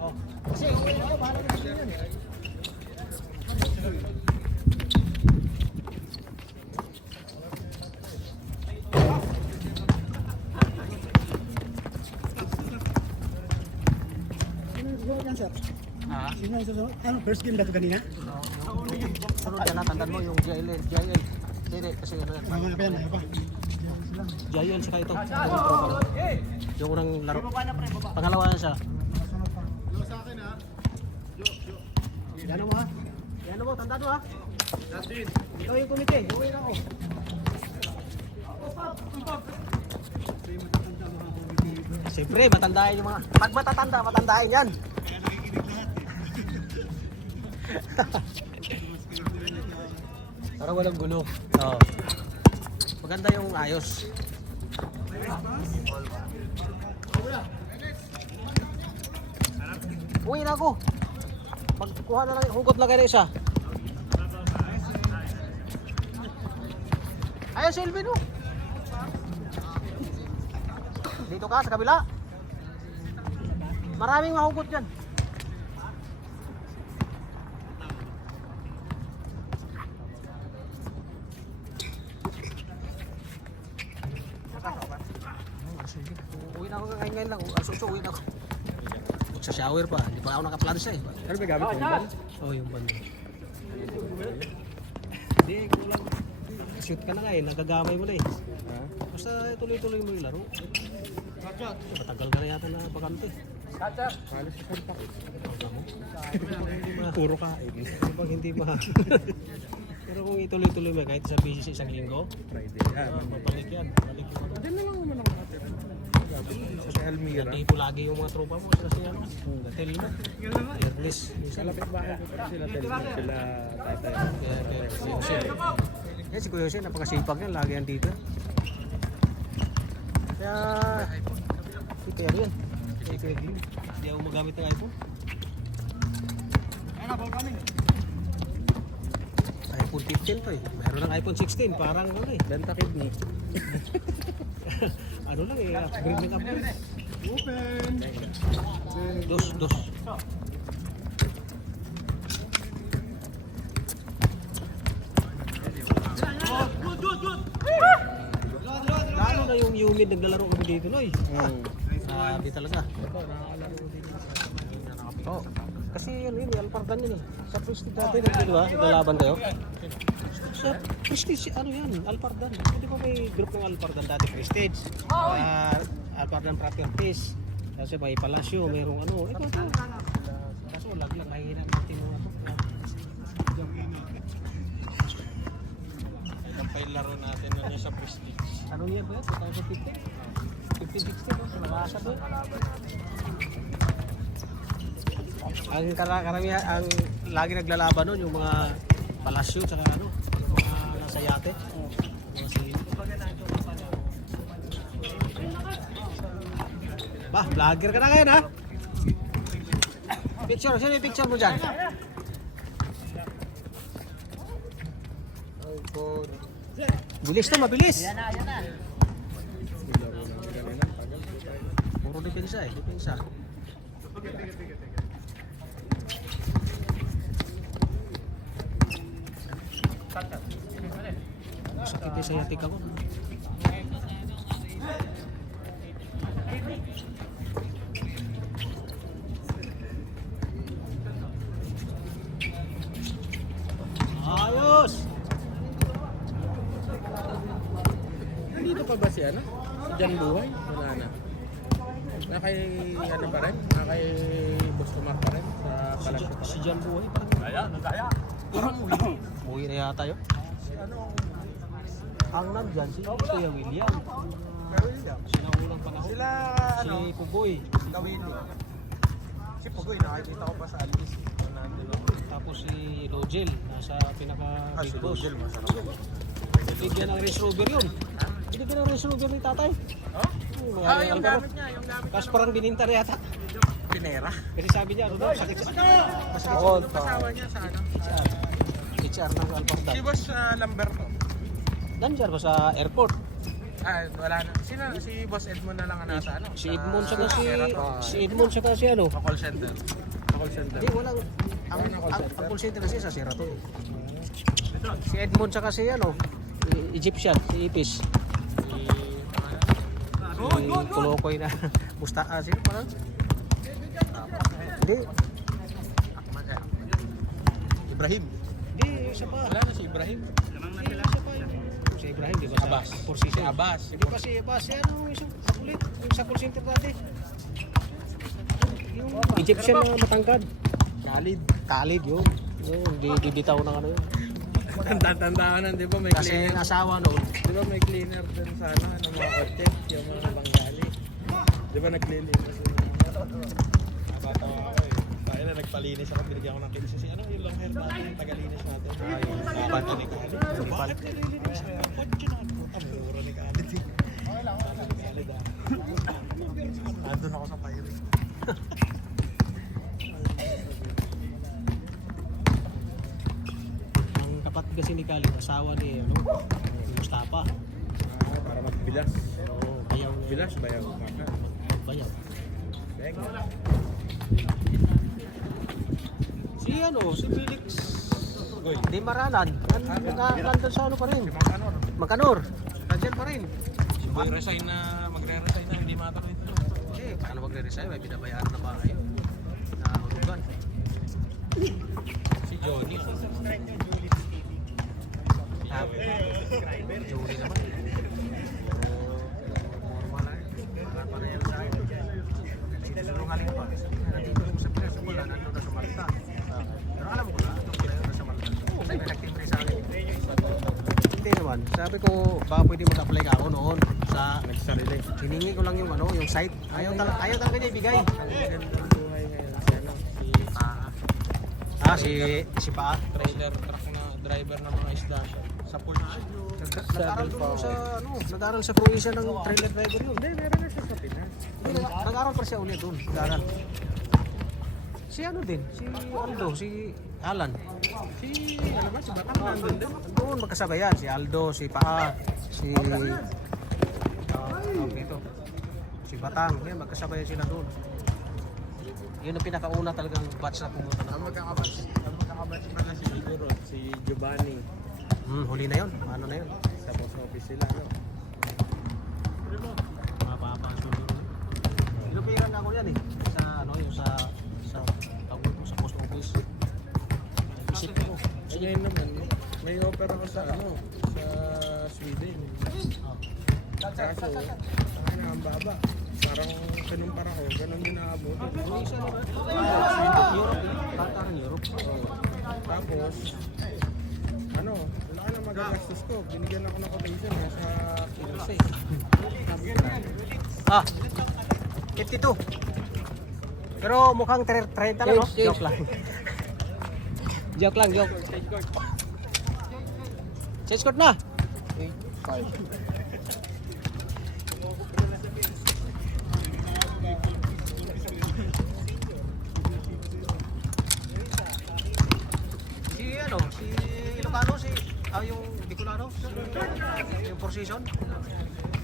Oh. Kasi okay na kayo, bahala ka na yun. Sir. Sino yung susunod? Ano, first game na ito kanina? Sunod yan, tandaan mo yung JL. Hindi, kasi ano yan. Mga pa yan, ayaw pa. JL saka ito. Yung unang laro. Pangalawa na siya. Yan mo ha. Yan mo, tandaan mo ha. Ikaw yung komite, uwi na ako. Siyempre, matandahin yung mga... Pag matatanda, matandahin yan. Para walang gulo. Oo. Maganda yung ayos. Uwi na ako. Magkuha na lang, hugot lang kayo isa. Ayun si Elvin, oh. Dito ka sa kabila. Maraming mahugot dyan. Uwi na ako ngayon lang. Aso uwi na ako. Sa shower pa. Hindi pa ako naka-plansa eh. Ano ba gamit mo yung ban? Oh, yung band. Hindi, kulang. Shoot ka na nga eh. Nagagamay mo na eh. Basta tuloy-tuloy mo yung laro. Matagal ka na yata na bakante. Halos sa salpak. Puro kain. Hindi ma. Pero kung ituloy-tuloy mo kahit sa busy sa isang linggo, Friday. mabalik yan. Balik yung ano. Diyan na lang naman ako natin. Sa Almira. Hindi po lagi yung mga tropa mo kasi ano. Datil mo. Airless. Sa lapit bahay ko sila Telma, sila tatay. Kaya si Jose. Yan si Kuya Jose, napakasipag yan. Lagi yan dito. Kaya... Ito yan. Hindi ako magamit ng iPhone. iPhone 15 to eh. Mayroon ng iPhone 16. Parang ano eh. Benta kidney. Ano lang eh. Upgrade din upgrade. Open! Dos. Lalo na yung humid naglalaro kami dito, Noy. Sabi talaga. Oh, kasi yun, Alpardan yun eh. Sa Prestige dati, di ba? Naglaban kayo. Sa Prestige, ano yan? Alpardan. Hindi ba may group ng Alpardan dati? Prestige. Alpardan Fraternities. Kasi may Palacio, mayroong ano. Ito. Kaso laglag, mahina natin mo ano. Ilan pa yung laro natin na sa Prestige. Ano yan ba yan? 2015? 15-16 no? Nakasa doon. Ang karamihan, ang lagi naglalaban doon yung mga Palacio tsaka ano, mga nasa yate. Mga silino. Bah, vlogger ka na ngayon ha? Picture, sino yung picture mo dyan? Bilis na, mabilis. Puro depensa eh, depensa. Sakit yung sayatik ako. Ayos! Nandito pa ba si ano? Si Jan Buhay? Wala na. Na kay ano pa rin? Na kay Boss Kumar pa rin? Sa Palacio pa Si rin? Jan Buhay pa. Parang Uwi na yata yun. Ang nandyan, si Kuya William. Sila unang panahon. Sila ano? Si Pugoy. Dawili. Si Pugoy, nakikita ko pa sa Alice. Tapos si Logel, nasa pinaka-big boss. masarap. Bigyan ng Range Rover yun. Binigyan ng Range Rover ni tatay. Oh? Yung gamit niya, yung gamit. Tapos parang bininta na yata. Pinera. Kasi sabi niya, ano daw, sakit sa... Oo, pasawa niya sa ano? HR ng Alpardan. Si Boss Lamberto. Nandiyan ba sa airport? Wala na. Sino? Si Boss Edmond na lang ang nasa ano? Si Edmond saka si... Sheraton. Si Edmond saka si ano? Call center. Call center. Hindi, walang... Ang call center kasi sa Sheraton. Si Edmond saka si ano? Egyptian, si Ipis. Si Kulokoy na Mustaa. Sino pa lang? Hindi. Ibrahim. Hindi, siya pa. Wala na si Ibrahim. Si Ibrahim, di ba? Sa Abbas. Four Seasons. Si Abbas. Hindi pa si Abbas. Si ano, isang kapulit. Yung sa call center dati. Yung Egyptian na matangkad. Khalid yun. Yung di bitaw ng ano yun. Tanda ka na, di ba? May Kasi cleaner. yung asawa noon. Di ba may cleaner dun sa ano, ng mga kotse, yung mga Bengali. Di ba nag-cleaner kasi nabatawa ako eh. Kaya na nagpalinis ako, binigyan ko ng kinis. Kasi ano, yung long hair natin, yung tagalinis natin. Ay, yung bata ni Khalid. Bakit nalilinis ka? Kotse na. Puta, mura ni Khalid eh. Sabi ni Khalid ah. Nandun ako sa firing. Ang kapatid kasi ni Khalid, asawa ni ano, ni Mustafa. Para magbilas. Oo, bayaw niya. Bilas, bayaw. Maka. Bayaw. Beng. Si ano, si Felix Di Maranan. Nandun sa ano pa rin. Si Makanor. Makanor. Nandyan pa rin. Mag-resign na, magre-resign na, hindi matuloy ito. Eh, paano magre-resign? May binabayaran na bahay. Nahulugan. Si Johnny. Jury naman. Normal lang. Wala pa na yan sa akin. Sinungaling pa. Nandito ko sa Pinas. Wala, nandun na sa Malta. Pero alam ko na, nandun na yun na sa Malta. Kasi nag-timbre sa akin. Hindi naman. Sabi ko, baka pwede mag-apply ka ako noon sa... Nagsarili. Hiningi ko lang yung ano, yung site. Ayaw talaga niya ibigay. Ang gandang buhay ngayon. Si ano, Si Paa. trailer truck na driver ng mga isda siya. Sa port. Nag-aral doon sa ano, nag-aral sa Croatia ng trailer driver yun. Hindi, meron na siya sa Pinas. Hindi, nag-aral pa siya ulit doon. Nag-aral. Si ano din, si Aldo, si Alan. Si, ano ba, si Batang nandun din. Doon magkasabayan, si Aldo, si Paa, si... dito. Si Batang, yan, magkasabayan sila doon. Yun ang pinakauna talagang batch na pumunta na. Ang magkakabatch pala si Igor, si Giovanni. Huli na yun, ano na yun. Sa post office sila, no? Mapapasulo na. Inupiran ako yan eh. Sa ano, yung sa tawag ko sa post office. Isip ko. Eh, ngayon naman, may offer ako sa ano, sa Sweden. Kaso, ang baba. Parang kinumpara ko, ganun din naabot. Yung isa naman. Europe. Parang Europe. Tapos, ano, wala ka na magagastos ko. Binigyan ako ng quotation sa 15. 52. Pero mukhang 30 lang, no? Joke lang. Joke lang, joke. Change court na. 8.5. Si Ilocano, yung Bicolano, yung Four Seasons.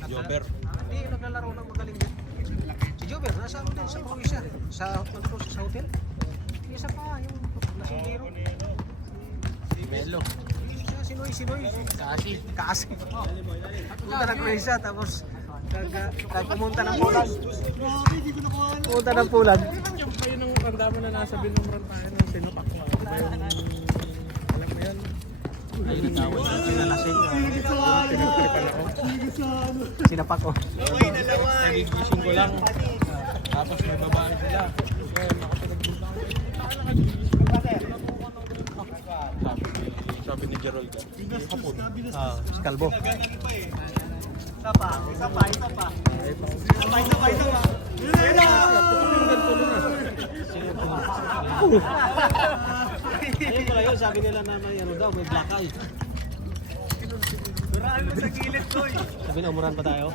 Jober. Hindi, naglalaro ng magaling din. Si Jober, nasa ano din, sa Croatia. Sa hotel. Yung isa pa, yung Nasindero. Si Melo. Sinoy. Kasi. Punta ng Croatia, tapos pumunta ng Poland. Pumunta ng Poland. Yung kayo nang tanda mo na nasa binumran tayo ng sinupak mo. Diba yung, alam mo yun? Ayun ang tawag natin na lasing. Pinagpilitan ako. Sinapak ko. Nagigising ko lang. Tapos may babae sila. So, nakapinagbunta ko. Sabi ni Gerald ka. Kapon. Si Kalbo. Isa pa. Ay, pa. Ayun pala yun, sabi nila na may ano daw, may black eye. Duraan mo sa gilid ko eh. Sabi na umuran pa tayo.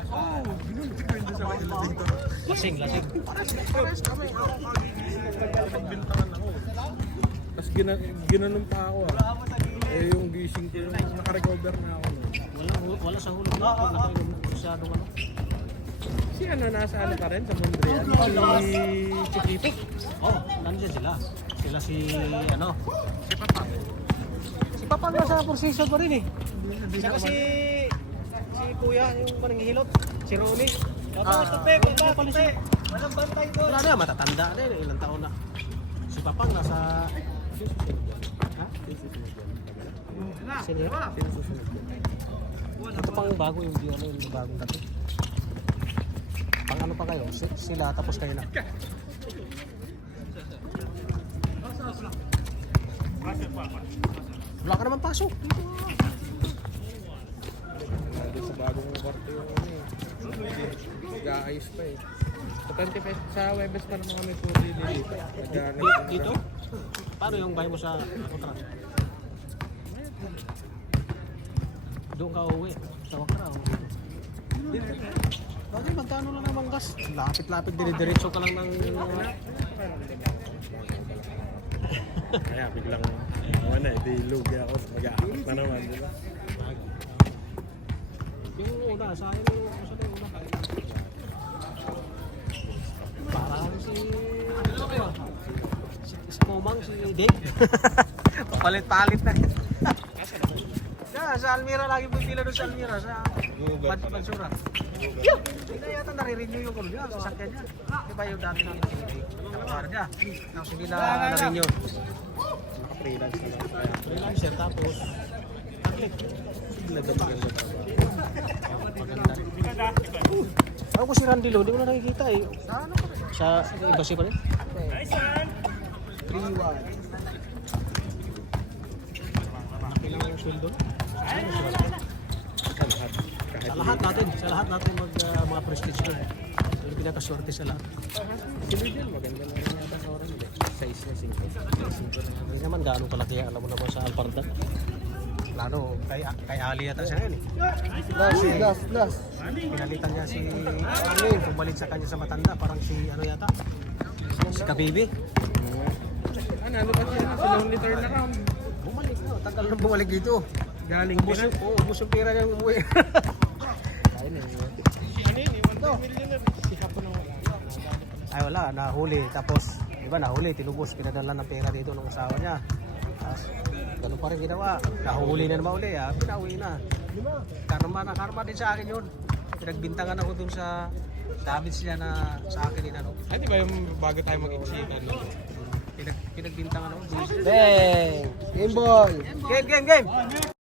Depende sa kanila dito. Lasing. Pares kami. Nagbintangan ako. Tapos ginanon pa ako ah. Eh yung gising ko, nakarecover na ako. No? Wala sa hulog na. Nakainom masyadong ano. Si ano, nasa ano pa rin, sa Mondrian. Si Chiquito. Oh, nandiyan sila. Sila si ano? Si Papa. Si Papa nasa position pa rin eh. Saka si Kuya, yung mananghihilot. Si Romy. Papa, tupe. Walang bantay ko. Wala na, matatanda na yun. Ilang taon na. Si Papang nasa... Ha? Sino yun? Ito pang bago yung bagong dati. Pang ano pa kayo? Sila tapos kayo na. Wala ka naman pasok. Doon sa bagong kwarto yung ano eh. Nag-aayos pa eh. Sa 20 pesos, sa Webes pa naman kami puro dito. Dito? Paano yung bahay mo sa kontrata? Doon ka uwi. Sa Wakra o dito? Bakit magkano lang naman gas? Lapit-lapit, dire-diretso ka lang ng... Kaya biglang, ano eh, di lugi ako. Mag-aakot na naman, di ba? Yung una, sa akin yung una. Parang si Momang, si Dave. Papalit-palit na. Sa Almira, lagi po pila doon sa Almira. Sa Bansura. Hindi na yata nare-renew yung kulo niya. Sasakyan niya. Di ba yung dati ng nakapara niya? Tapos hindi na na-renew. Naka-freelance na lang tayo. Freelancer tapos atlet. Maganda. Maganda rin. Ako ko si Randy Lo, di mo na nakikita eh. Sa embassy pa rin? 3-1. Laki lang yung sweldo. Sa lahat natin mga prestige doon. Yung pinakaswerte sa lahat. Si Lidl, maganda na rin yata sa oras. Size na 5. Hindi naman gaano kalaki, alam mo naman sa Alparda. Lalo kay Ali yata siya ngayon eh. Last. Pinalitan niya si bumalik sa kanya sa matanda, parang si ano yata, si Kabibi. Ano ba siya na? Sa lonely turnaround. Bumalik, no? Tagal na bumalik dito. Galing Pinas. Ubus yung pera niya umuwi. Ano yun? 1 million. Sikap po nang wala. Ay wala, nahuli. Tapos, di ba nahuli, tinubos, pinadala ng pera dito ng asawa niya. Tapos, ganun pa rin ginawa. Nahuli na naman uli, pinauwi na. Karma din sa akin yun. Pinagbintangan ako dun sa damage niya na sa akin din ano. Ay, di ba yung bago tayo mag-exit, ano? Pinagbintangan ako. Bang! Game ball! Game!